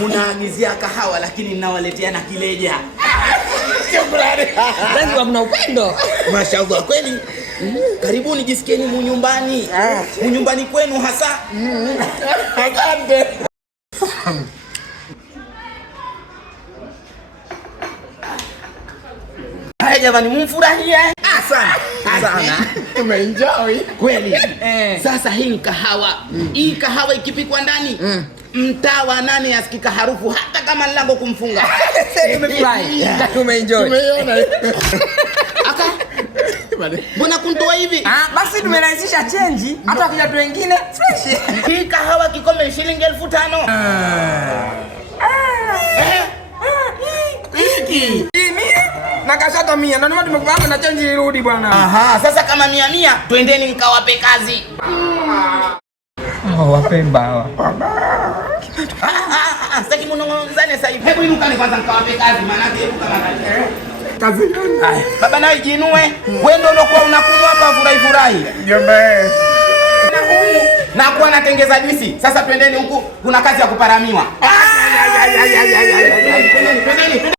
Munaagizia kahawa lakini ninawaletea na kileja. Shukrani. Lazima mna upendo. Mashaallah kweli. Karibuni jisikieni munyumbani. Munyumbani kwenu hasa. Asante. Haya jamani, mumfurahie. Sana. Umeenjoy Kweli. Sasa hii ni kahawa. Hii kahawa ikipikwa ndani, mtaa wa nane asikika harufu hata kama lango kumfunga. Tumefurahi. Tumeenjoy. Umeona? Aka mbona kuntoa hivi? Basi tumerahisisha change hata wakija watu wengine fresh. Hii kahawa kikombe shilingi 1500. Hiki. Na kashata 100 na ndio tumekupanga na change irudi bwana. Aha, sasa kama 100 twendeni nikawape kazi. Wapemba hawa. Sitaki mnong'onzane sasa hivi. Hebu inukani kwanza nikawape kazi maana yake hebu kama Kazi gani? haya. Baba nawe jinue. Wewe ndio unakuwa unakunywa hapa furahi. Jombe. Na huyu na kuwa natengeza juisi. Sasa twendeni huku kuna kazi ya kuparamiwa. Twendeni.